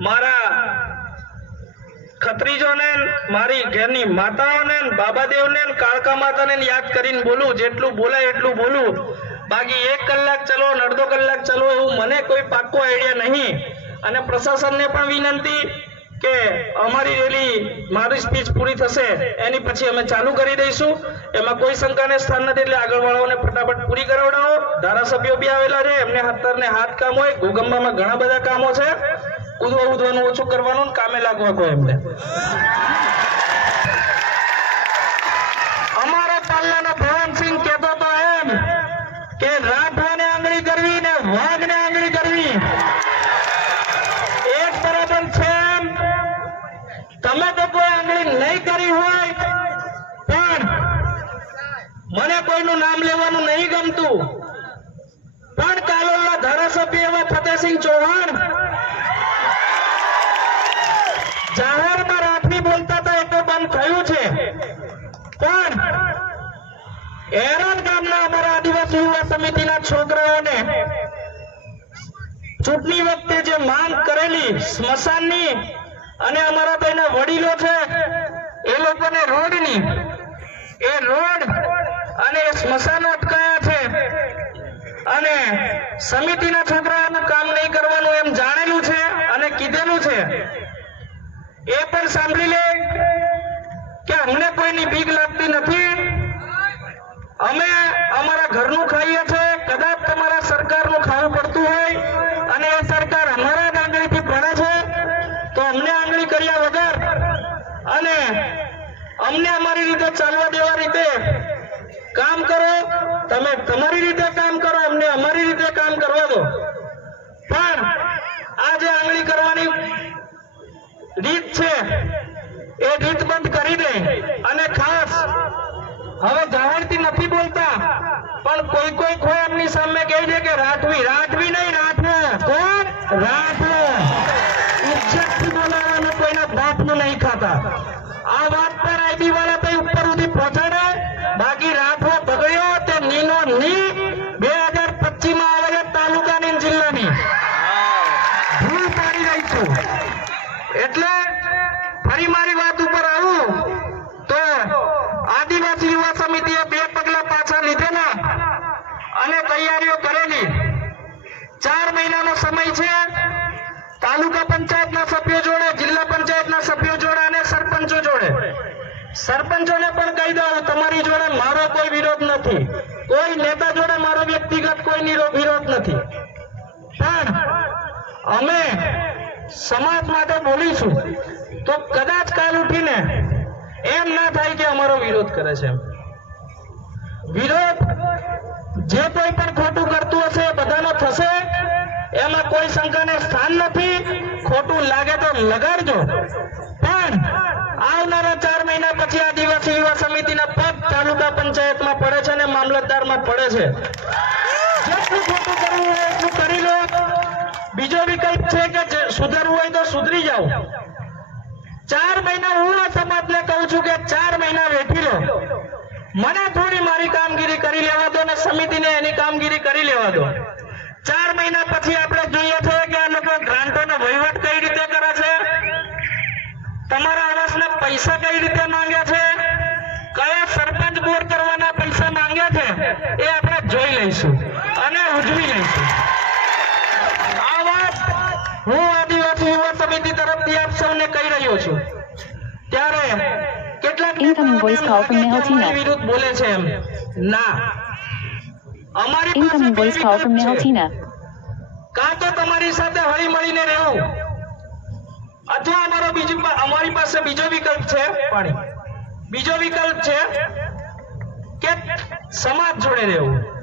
મારા ખત્રીજોને, મારી ઘેરની માતાઓને, બાબાદેવને, કાળકા માતાને યાદ કરીને બોલું, જેટલું બોલાય એટલું બોલું. બાકી એક કલાક ચલો અડધો કલાક ચલો એવું મને કોઈ પાક્કો આઈડિયા નહીં. અને પ્રશાસનને પણ વિનંતી કે અમારી રેલી, મારી સ્પીચ પૂરી થશે. એની પછી અમે ચાલુ કરી દઈશું. એમાં કોઈ શંકાને સ્થાન નથી એટલે આગળવાળાઓને ફટાફટ પૂરી કરાવડાવો. ધારાસભ્યો બી આવેલા છે, એમને હાથરને હાથ કામ હોય, ગોગંબામાં ઘણા બધા કામો છે. ઉદવા ઉદવાનું ઓછું કરવાનું ને કામે લાગવા કહો એમને. અમારા પાલ્લાનો ભવનસિંહ કહેતો તો એમ કે રાઠવાને આંગળી કરવી ને વાઘને આંગળી કરવી. એક બરાબર છે તમે તો કોઈ આંગળી નહીં કરી હોય, પણ મને કોઈનું નામ લેવાનું નહીં ગમતું. પણ કાલોલના ધારાસભ્ય એવા ફતેહસિંહ ચૌહાણ જાહેરમાં રાઠવી બોલતા હતા એ તો બંધ થયું છે પણ એરન ગામના અમારા આદિવાસી યુવા સમિતિના છોકરાઓને ચૂંટણી વખતે જે માંગ કરેલી સ્મશાનની અને અમારા તો વડીલો છે, એ લોકોને રોડની, એ રોડ અને સ્મશાન અટકાયા છે. અને સમિતિના છોકરાઓનું કામ નહીં કરવાનું એમ જાણેલું છે અને કીધેલું છે. એ પણ સાંભળી લે કે અમને કોઈની બીક લાગતી નથી. અમે અમારા ઘરનું ખાઈએ છીએ કદાચ તમારા સરકારનું ખાવું પડતું હોય અને એ સરકાર અમારા જ આંગળીથી ભણે છે, તો અમને આંગળી કર્યા વગર અને અમને અમારી રીતે ચાલવા દેવા રીતે કામ કરો, તમે તમારી રીતે કામ કરો, અમને અમારી રીતે કામ કરવા દો. પણ આ જે આંગળી કરવાની રીત છે, એ રીત બંધ કરી દે અને ખાસ હવે જાહેરથી નથી બોલતા પણ કોઈ કોઈ કોઈ એમની સામે કહે છે કે રાઠવી રાઠવી નહીં રાઠવો ઉપર સુધી પહોંચાડે. બાકી રાઠવો બગડ્યો તે નીનો ની બે હજાર પચીસમાં આવે છે જિલ્લાની. ભૂલ પાડી છું. એટલે ફરી મારી વાત સમય છે. તાલુકા પંચાયતના સભ્યો જોડે, જિલ્લા પંચાયતના સભ્યો જોડે અને સરપંચો જોડે. સરપંચોને પણ કહી દઉં, તમારી જોડે મારો કોઈ વિરોધ નથી. કોઈ નેતા જોડે મારો વ્યક્તિગત કોઈ વિરોધ નથી. પણ અમે સમાજ માટે બોલીશું તો કદાચ કાલ ઉઠીને એમ ના થાય કે અમારો વિરોધ કરે છે વિરોધ જે કોઈ પણ ખોટું કરતું કોઈ શંકાને સ્થાન નથી, ખોટું લાગે તો લગાડજો. પણ આવનારા ચાર મહિના પછી આદિવાસી યુવા સમિતિના પદ તાલુકા પંચાયતમાં પડે છે અને મામલતદારમાં પડે છે. જેટલું ખોટું કરવું હોય એટલું કરી લો. બીજો વિકલ્પ છે કે સુધરવું હોય તો સુધરી જાઓ. ચાર મહિના હું આ સમાજને કહું છું કે ચાર મહિના વેઠી લો. મને થોડી મારી કામગીરી કરી લેવા દો અને સમિતિને એની કામગીરી કરી લેવા દો. ચાર મહિના પછી આપણે જોઈએ છે કે આ લોકો ગ્રાન્ટોનો વહીવટ કઈ રીતે કરે છે? તમારા આવાસના પૈસા કઈ રીતે માંગે છે? કયા સરપંચ બોર કરવાના પૈસા માંગે છે? એ આપણે જોઈ લઈશું અને ઉજવી લઈશું. આ વાત હું આદિવાસી યુવા સમિતિ તરફથી આપ સૌને કહી રહ્યો છું. ત્યારે કેટલાક વિરુદ્ધ બોલે છે એમ. ના. અમારી પાસે વોઇસ કોલ ફ્રોમ. Nehaltina. કાં તો તમારી સાથે હળી મળીને રહેવું અથવા અમારો બીજો અમારી પાસે બીજો વિકલ્પ છે પાણી બીજો વિકલ્પ છે કે સમાજ જોડે રહેવું